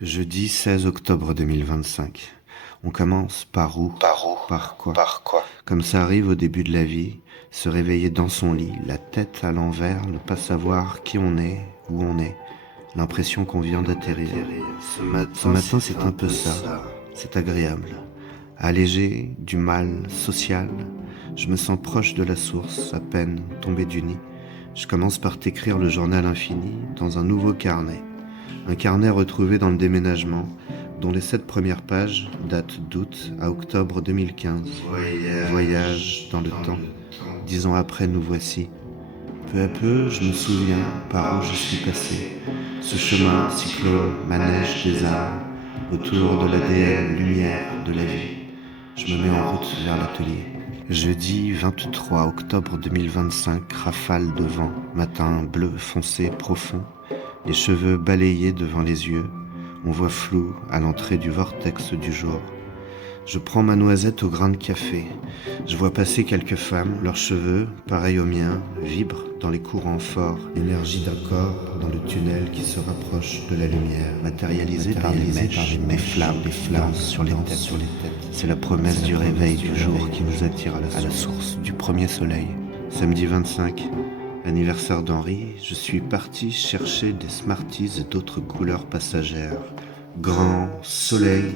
Jeudi 16 octobre 2025. On commence par où? Par quoi? Comme ça arrive au début de la vie, se réveiller dans son lit, la tête à l'envers, ne pas savoir qui on est, où on est, l'impression qu'on vient d'atterrir. Ce matin, c'est un peu ça. C'est agréable. Allégé du mal social, je me sens proche de la source, à peine tombé du nid. Je commence par t'écrire le journal infini dans un nouveau carnet. Un carnet retrouvé dans le déménagement, dont les 7 premières pages datent d'août à octobre 2015. Voyage dans le temps. 10 ans après, nous voici. Peu à peu, je me souviens par où je suis passé. Ce chemin cyclone, manège des âmes, autour de l'ADN, lumière de la vie. Je me mets en route vers l'atelier. Jeudi 23 octobre 2025, rafale de vent, matin bleu foncé profond, les cheveux balayés devant les yeux, on voit flou à l'entrée du vortex du jour. Je prends ma noisette au grain de café. Je vois passer quelques femmes, leurs cheveux, pareils aux miens, vibrent dans les courants forts, énergie d'un corps dans le tunnel qui se rapproche de la lumière, matérialisée par les mèches, des flammes sur les têtes. C'est la promesse du réveil du jour qui nous attire à la source du premier soleil. Samedi 25, anniversaire d'Henri, je suis parti chercher des Smarties et d'autres couleurs passagères. Grand soleil.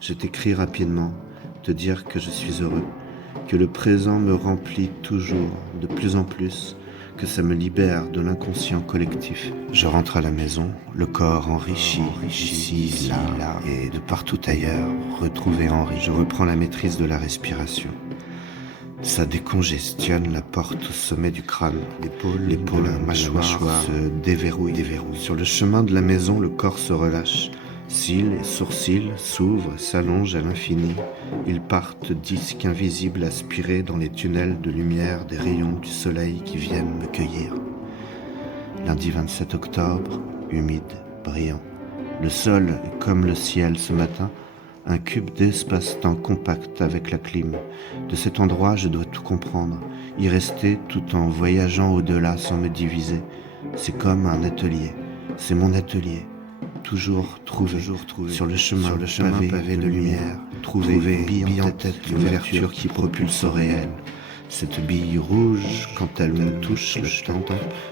Je t'écris rapidement, te dire que je suis heureux, que le présent me remplit toujours, de plus en plus, que ça me libère de l'inconscient collectif. Je rentre à la maison, le corps enrichi, ici, là, et de partout ailleurs, retrouver Henri. Je reprends la maîtrise de la respiration. Ça décongestionne la porte au sommet du crâne. L'épaule, mâchoire se déverrouille. Sur le chemin de la maison, le corps se relâche. Cils et sourcils s'ouvrent, s'allongent à l'infini. Ils partent, disques invisibles aspirés dans les tunnels de lumière des rayons du soleil qui viennent me cueillir. Lundi 27 octobre, humide, brillant. Le sol est comme le ciel ce matin, un cube d'espace-temps compact avec la clim. De cet endroit, je dois tout comprendre, y rester tout en voyageant au-delà sans me diviser. C'est comme un atelier, c'est mon atelier. Toujours trouver sur le chemin pavé de lumière, trouver bille en tête, l'ouverture qui propulse au réel. Cette bille rouge, quand elle me touche le temps,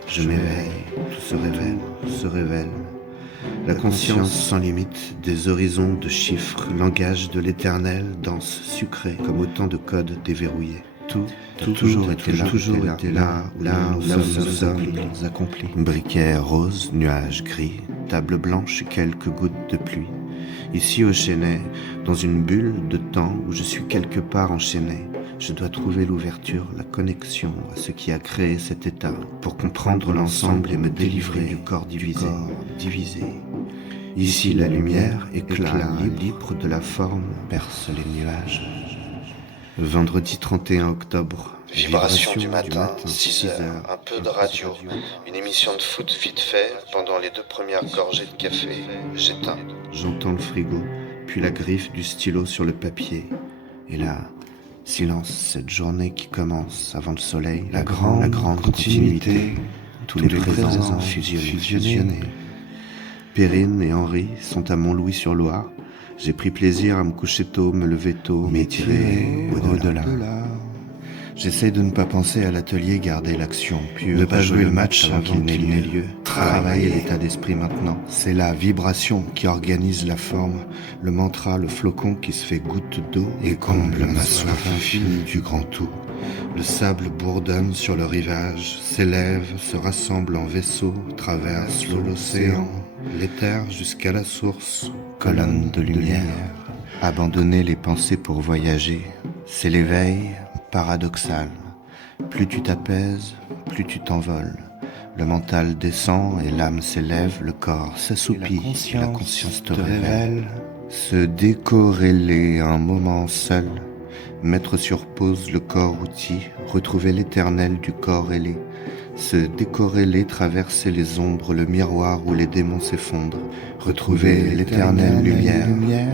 je m'éveille, tout se révèle. La conscience sans limite, des horizons de chiffres, langage de l'éternel, danse sucrée, comme autant de codes déverrouillés. Tout a toujours été là où nous sommes accomplis. Briquet rose, nuages gris, table blanche et quelques gouttes de pluie. Ici au Chênay, dans une bulle de temps où je suis quelque part enchaîné, je dois trouver l'ouverture, la connexion à ce qui a créé cet état, pour comprendre l'ensemble et me délivrer du corps divisé. Ici la lumière, éclat libre de la forme, perce les nuages. Vendredi 31 octobre. Vibration du matin, 6 heures, un peu de radio, une émission de foot vite fait, pendant les 2 premières gorgées de café, j'éteins. J'entends le frigo, puis la griffe du stylo sur le papier. Et là, silence, cette journée qui commence avant le soleil, la grande continuité, tous les présents fusionnés. Perrine et Henri sont à Montlouis-sur-Loire. J'ai pris plaisir à me coucher tôt, me lever tôt, m'étirer au-delà. J'essaye de ne pas penser à l'atelier, garder l'action, puis ne pas jouer le match avant qu'il n'ait lieu. Travailler l'état d'esprit maintenant. C'est la vibration qui organise la forme, le mantra, le flocon qui se fait goutte d'eau et comble ma soif infinie du grand tout. Le sable bourdonne sur le rivage, s'élève, se rassemble en vaisseau, traverse l'océan, l'éther jusqu'à la source, colonne de lumière. Abandonner les pensées pour voyager, c'est l'éveil paradoxal. Plus tu t'apaises, plus tu t'envoles. Le mental descend et l'âme s'élève, le corps s'assoupit, la conscience te révèle. Se décorréler un moment seul, mettre sur pause le corps outil, retrouver l'éternel du corps ailé. Se décorréler, traverser les ombres, le miroir où les démons s'effondrent, retrouver l'éternelle lumière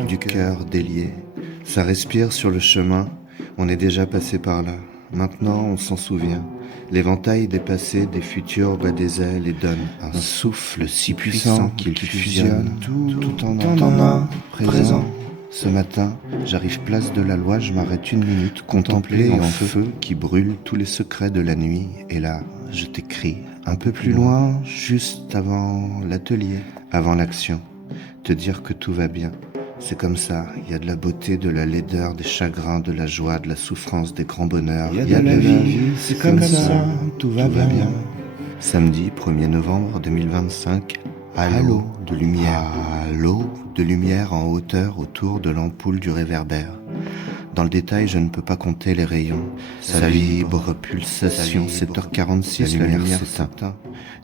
du cœur délié. Ça respire sur le chemin, on est déjà passé par là. maintenant on s'en souvient. L'éventail des passés, des futurs bat des ailes et donne un souffle si puissant qu'il fusionne tout en un présent. Ce matin, j'arrive place de la Loi, je m'arrête une minute, contempler en feu qui brûle tous les secrets de la nuit. Et là, je t'écris, un peu plus loin, juste avant l'atelier, avant l'action, te dire que tout va bien. C'est comme ça, il y a de la beauté, de la laideur, des chagrins, de la joie, de la souffrance, des grands bonheurs. Il y a de la vie, c'est comme ça, tout va bien. Samedi 1er novembre 2025, halo de lumière. Halo de lumière en hauteur autour de l'ampoule du réverbère. Dans le détail, je ne peux pas compter les rayons. Ça vibre, pulsation, 7h46, la lumière s'éteint.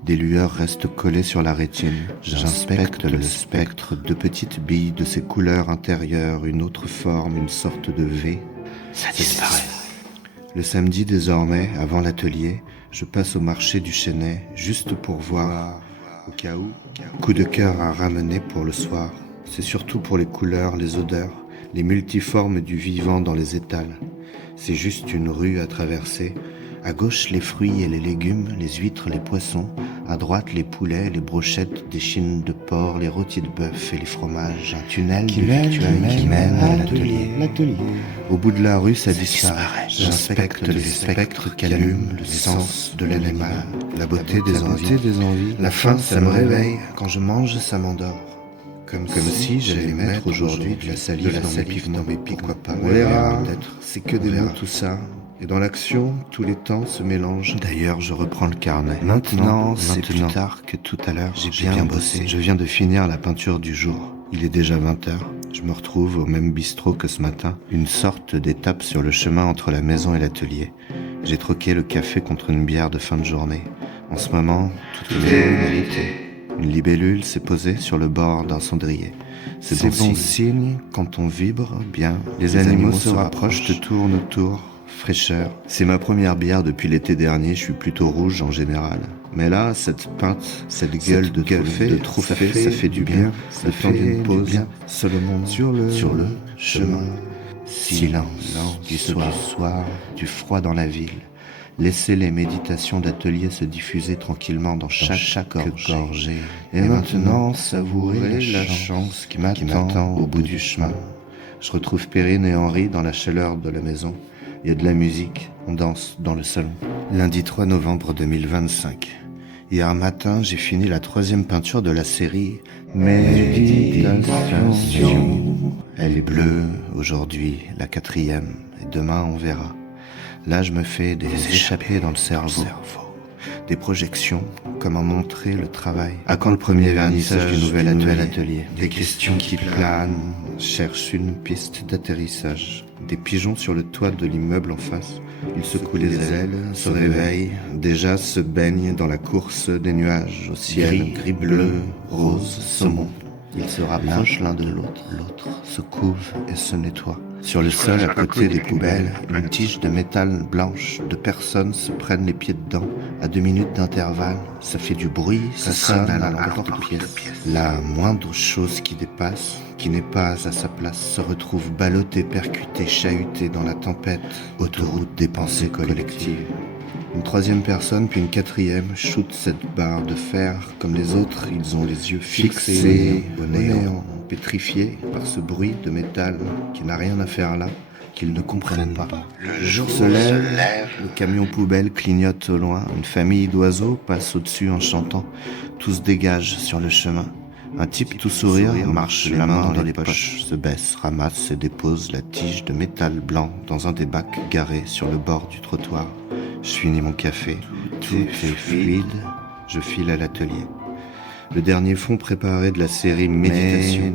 Des lueurs restent collées sur la rétine. J'inspecte le spectre, de petites billes de ces couleurs intérieures, une autre forme, une sorte de V. Ça disparaît. Le samedi désormais, avant l'atelier, je passe au marché du Chênay, juste pour voir, au cas où, coup de cœur à ramener pour le soir. C'est surtout pour les couleurs, les odeurs, les multiformes du vivant dans les étals. C'est juste une rue à traverser. À gauche, les fruits et les légumes, les huîtres, les poissons. À droite, les poulets, les brochettes, des chines de porc, les rôtis de bœuf et les fromages. Un tunnel qui mène à l'atelier. Au bout de la rue, ça disparaît. J'inspecte les spectres qu'allume le sens de l'animal. La beauté des envies. La faim, ça me réveille. Quand je mange, ça m'endort. Comme si j'allais mettre aujourd'hui de la salive dans mes pics, quoi pas. On verra, peut-être. C'est que des mots tout ça. Et dans l'action, tous les temps se mélangent. D'ailleurs, je reprends le carnet. Maintenant, c'est plus tard que tout à l'heure. J'ai bien bossé. Je viens de finir la peinture du jour. Il est déjà 20h. Je me retrouve au même bistrot que ce matin. Une sorte d'étape sur le chemin entre la maison et l'atelier. J'ai troqué le café contre une bière de fin de journée. En ce moment, tout est mérité. Une libellule s'est posée sur le bord d'un cendrier. C'est bon signe quand on vibre bien. Les animaux se rapprochent, te tournent autour. Fraîcheur. C'est ma première bière depuis l'été dernier, je suis plutôt rouge en général. Mais là, cette pinte, cette gueule de trophée, ça fait du bien. Ça fait une pause seulement sur le chemin. Silence du soir, du froid dans la ville. Laissez les méditations d'atelier se diffuser tranquillement dans chaque gorgée. Et maintenant, savourez la chance qui m'attend au bout du chemin. Je retrouve Perrine et Henri dans la chaleur de la maison. Il y a de la musique, on danse dans le salon. Lundi 3 novembre 2025. Hier matin, j'ai fini la 3e peinture de la série Méditation. Elle est bleue, aujourd'hui, la 4e, et demain on verra. Là, je me fais des échappées dans le cerveau. Des projections, comment montrer le travail. À quand le premier vernissage du nouvel atelier? Des questions qui planent, cherchent une piste d'atterrissage. Des pigeons sur le toit de l'immeuble en face. Ils secouent les ailes, se réveillent, déjà se baignent dans la course des nuages au ciel, gris, bleu, rose, saumon. Ils se rapprochent l'un de l'autre, l'autre se couve et se nettoie. Sur le sol, à côté des poubelles, une tige de métal blanche, 2 personnes se prennent les pieds dedans, à 2 minutes d'intervalle. Ça fait du bruit, ça sonne à l'emporte-pièce. La moindre chose qui dépasse, qui n'est pas à sa place, se retrouve ballottée, percutée, chahutée dans la tempête, autoroute des pensées collectives. Une 3e personne, puis une 4e, shoot cette barre de fer. Comme les autres, ils ont les yeux fixés au néant, pétrifiés par ce bruit de métal qui n'a rien à faire là, qu'ils ne comprennent pas. Le jour se lève, le camion poubelle clignote au loin, une famille d'oiseaux passe au-dessus en chantant. Tous dégagent sur le chemin. Un type tout sourire marche les mains dans les poches, se baisse, ramasse et dépose la tige de métal blanc dans un des bacs garés sur le bord du trottoir. Je finis mon café, tout est fluide, je file à l'atelier. Le dernier fond préparé de la série Méditation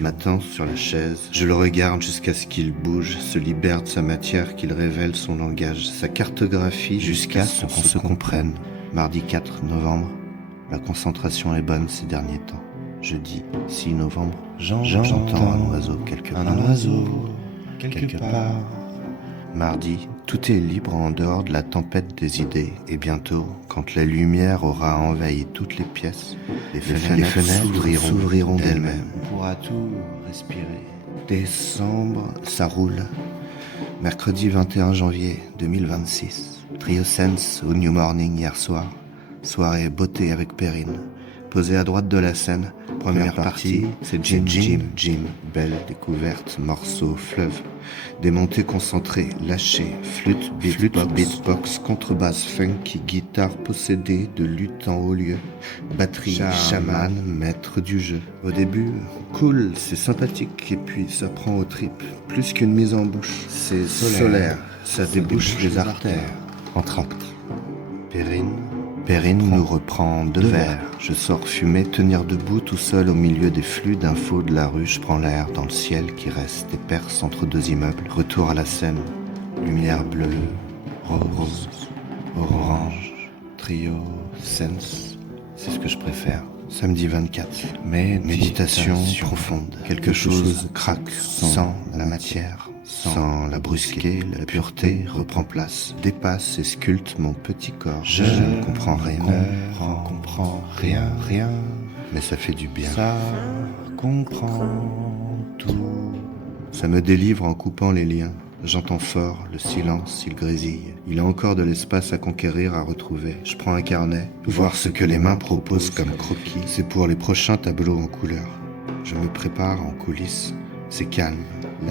m'attend sur la chaise. Je le regarde jusqu'à ce qu'il bouge, se libère de sa matière, qu'il révèle son langage, sa cartographie jusqu'à ce qu'on se comprenne. Mardi 4 novembre, la concentration est bonne ces derniers temps. Jeudi 6 novembre, j'entends un oiseau quelque part. Mardi, tout est libre en dehors de la tempête des idées. Et bientôt, quand la lumière aura envahi toutes les pièces, les fenêtres s'ouvriront d'elles-mêmes. On pourra tout respirer. Décembre, ça roule. Mercredi 21 janvier 2026. Trio Sense au New Morning hier soir. Soirée beauté avec Perrine. Posé à droite de la scène. Première partie, c'est Jim. Belle découverte, morceau, fleuve. Démonté, concentré, lâché, flûte, beatbox, contrebasse, funky, guitare possédée de lutte en haut lieu. Batterie, chaman, maître du jeu. Au début, cool, c'est sympathique, et puis ça prend aux tripes. Plus qu'une mise en bouche, c'est solaire, ça débouche les artères. Entr'acte. Perrine nous reprend deux verres. Je sors fumer, tenir debout tout seul au milieu des flux d'infos de la rue. Je prends l'air dans le ciel qui reste et perce entre deux immeubles. Retour à la scène. Lumière bleue, rose, orange, trio, sense. C'est ce que je préfère. Samedi 24. Mais méditation profonde. Quelque chose craque sans la matière. Sans la brusquer, la pureté reprend place, dépasse et sculpte mon petit corps. Je ne comprends rien, mais ça fait du bien. Ça comprend tout. Ça me délivre en coupant les liens. J'entends fort le silence, il grésille. Il y a encore de l'espace à conquérir, à retrouver. Je prends un carnet, voir ce que les mains proposent comme croquis. C'est pour les prochains tableaux en couleur. Je me prépare en coulisses, c'est calme.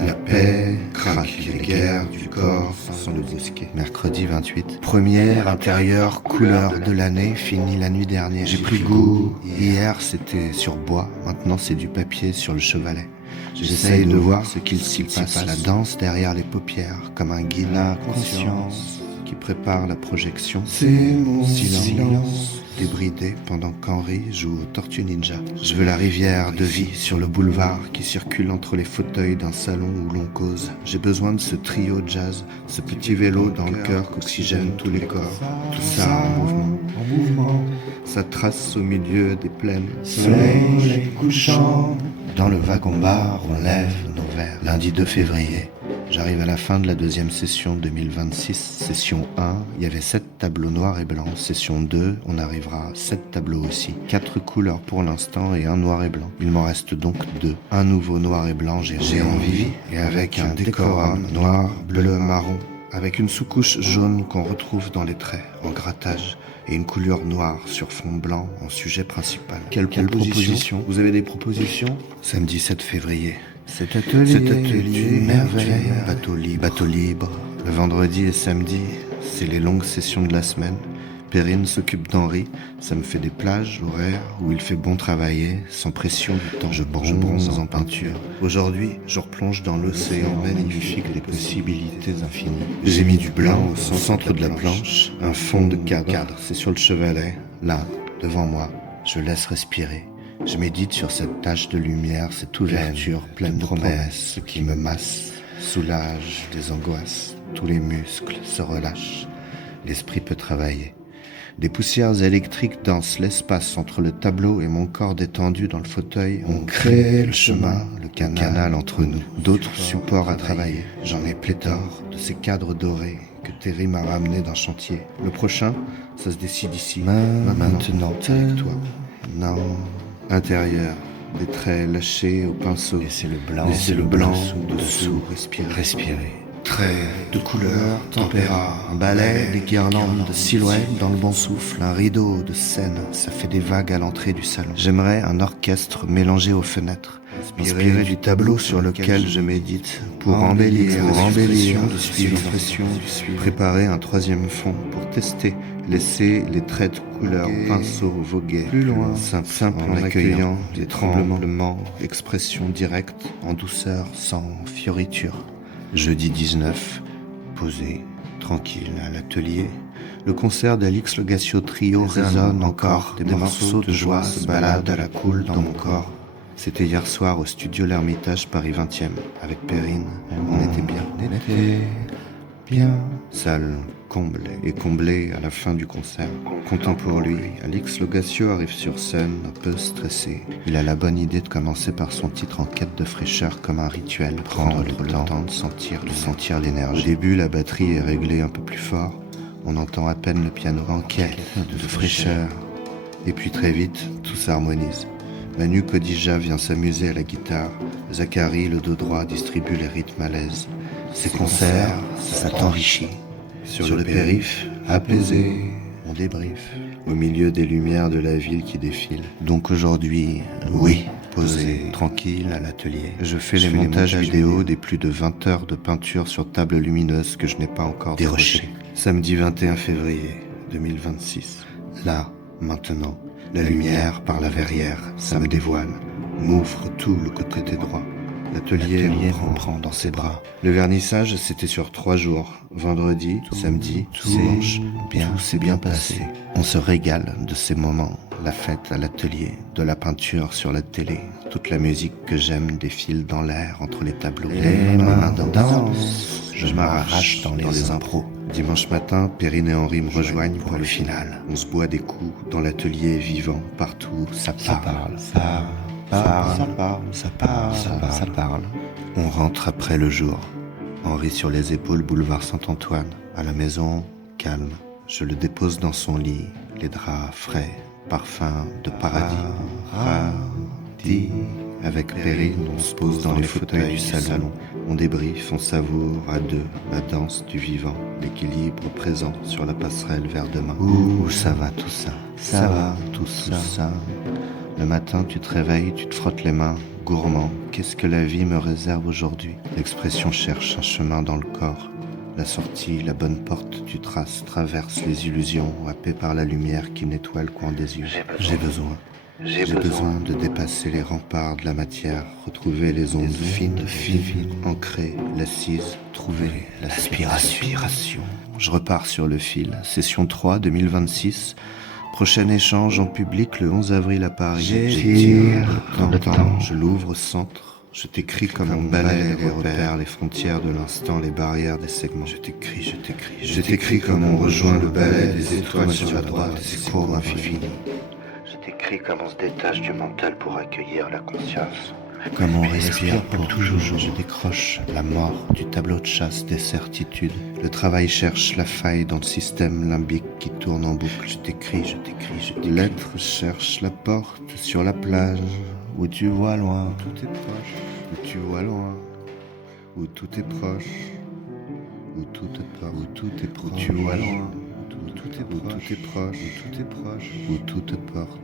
La paix craque, les guerres du corps sans le brusquer. Mercredi 28. Première intérieure couleur de l'année, finie la nuit dernière. J'ai pris goût. Hier c'était sur bois, maintenant c'est du papier sur le chevalet. J'essaye de voir ce qu'il s'y passe. La danse derrière les paupières, comme un guide. La conscience qui prépare la projection. C'est mon silence. Débridé pendant qu'Henri joue aux Tortues Ninja. Je veux la rivière de vie sur le boulevard qui circule entre les fauteuils d'un salon où l'on cause. J'ai besoin de ce trio jazz, ce petit vélo dans le cœur qu'oxygène tous les corps. Tout ça en mouvement. Ça trace au milieu des plaines. Soleil couchant. Dans le wagon-bar, on lève nos verres. Lundi 2 février. J'arrive à la fin de la deuxième session 2026. Session 1, il y avait 7 tableaux noirs et blancs. Session 2, on arrivera à 7 tableaux aussi. 4 couleurs pour l'instant et un noir et blanc. Il m'en reste donc 2. Un nouveau noir et blanc, j'ai envie. Et avec un décorum noir, bleu, marron. Avec une sous-couche jaune qu'on retrouve dans les traits, en grattage. Et une couleur noire sur fond blanc en sujet principal. Quelle proposition? Vous avez des propositions? Samedi 7 février. Cet atelier est une merveille. Bateau libre. Le vendredi et samedi, c'est les longues sessions de la semaine. Perrine s'occupe d'Henri. Ça me fait des plages horaires où il fait bon travailler, sans pression du temps. Je bronze en peinture. Aujourd'hui, je replonge dans l'océan magnifique des possibilités infinies. J'ai mis du blanc au centre de la planche, un fond de cadre. C'est sur le chevalet, là, devant moi. Je laisse respirer. Je médite sur cette tache de lumière, cette ouverture pleine de promesses, ce qui me masse, soulage des angoisses. Tous les muscles se relâchent. L'esprit peut travailler. Des poussières électriques dansent l'espace entre le tableau et mon corps détendu dans le fauteuil. On crée le chemin, le canal entre nous. D'autres supports à travailler. J'en ai pléthore de ces cadres dorés que Terry m'a ramenés d'un chantier. Le prochain, ça se décide ici. Maintenant, avec toi. Non. Intérieur, des traits lâchés au pinceau. Laissez le blanc dessous, respirer. Traits de couleur, tempéra, un balai, des guirlandes de silhouettes dans le bon souffle, un rideau de scène, ça fait des vagues à l'entrée du salon. J'aimerais un orchestre mélangé aux fenêtres, inspiré du tableau sur lequel je médite, pour embellir de suivre, préparer un troisième fond pour tester, laisser les traits de couleur, pinceau, voguer, plus loin, simple en accueillant des tremblements, expression directe, en douceur, sans fioriture. Jeudi 19, posé, tranquille à l'atelier, le concert d'Alix Logatio Trio résonne encore, des morceaux de joie se baladent à la cool dans mon corps. C'était hier soir au studio L'Ermitage Paris 20e, avec Perrine, on était bien. Salle comblée à la fin du concert. Content pour lui, Alix Logatio arrive sur scène, un peu stressé. Il a la bonne idée de commencer par son titre en quête de fraîcheur comme un rituel, prendre le temps de sentir l'énergie. Au début, la batterie est réglée un peu plus fort, on entend à peine le piano en quête de fraîcheur. Et puis très vite, tout s'harmonise. Manu Kodija vient s'amuser à la guitare, Zachary, le dos droit, distribue les rythmes à l'aise. Ces concerts, ça t'enrichit. Sur le périph', apaisé, on débriefe. Au milieu des lumières de la ville qui défilent. Donc aujourd'hui, oui, posé, tranquille à l'atelier. Je fais les montages vidéo des plus de 20 heures de peinture sur table lumineuse que je n'ai pas encore déroché. Samedi 21 février 2026. Là, maintenant, la lumière par la verrière, ça me dévoile, m'ouvre tout le côté droit. L'atelier me prend dans ses bras. Le vernissage, c'était sur 3 jours. Vendredi, samedi, dimanche, tout s'est bien passé. On se régale de ces moments. La fête à l'atelier, de la peinture sur la télé. Toute la musique que j'aime défile dans l'air entre les tableaux. Les mains dansent. Je m'arrache dans les impros. Dimanche matin, Perrine et Henri me rejoignent pour le final. On se boit des coups dans l'atelier vivant. Partout, ça parle. Ça parle. On rentre après le jour. Henri sur les épaules, boulevard Saint-Antoine. À la maison, calme. Je le dépose dans son lit. Les draps frais, parfum de paradis. Avec Perrine, on se pose dans les fauteuils du salon. On débriefe, on savoure à deux la danse du vivant. L'équilibre présent sur la passerelle vers demain. Où ça va tout ça? Ça va tout ça. Le matin, tu te réveilles, tu te frottes les mains, gourmand. Qu'est-ce que la vie me réserve aujourd'hui? L'expression cherche un chemin dans le corps. La sortie, la bonne porte, tu traces, traverses les illusions, happé par la lumière qui nettoie le coin des yeux. J'ai besoin de dépasser les remparts de la matière, retrouver les ondes fines, ancrer l'assise, trouver l'aspiration. Je repars sur le fil. Session 3, 2026. Prochain échange en public le 11 avril à Paris. J'étire le temps, je l'ouvre au centre. Je t'écris comme on balaie les repères, les frontières de l'instant, les barrières des segments. Je t'écris comme on rejoint le balai des étoiles sur la droite des courbes infinies. Je t'écris comme on se détache du mental pour accueillir la conscience. Comme on respire pour toujours, je décroche la mort du tableau de chasse des certitudes. Le travail cherche la faille dans le système limbique qui tourne en boucle. Je t'écris. L'être cherche la porte sur la plage où tu vois loin. Tout est proche. Où tu vois loin. Où tout est proche. Où tout est proche. Où tout est proche. Où tu vois loin. Où tout est proche. Où tout est proche. Où tout te porte.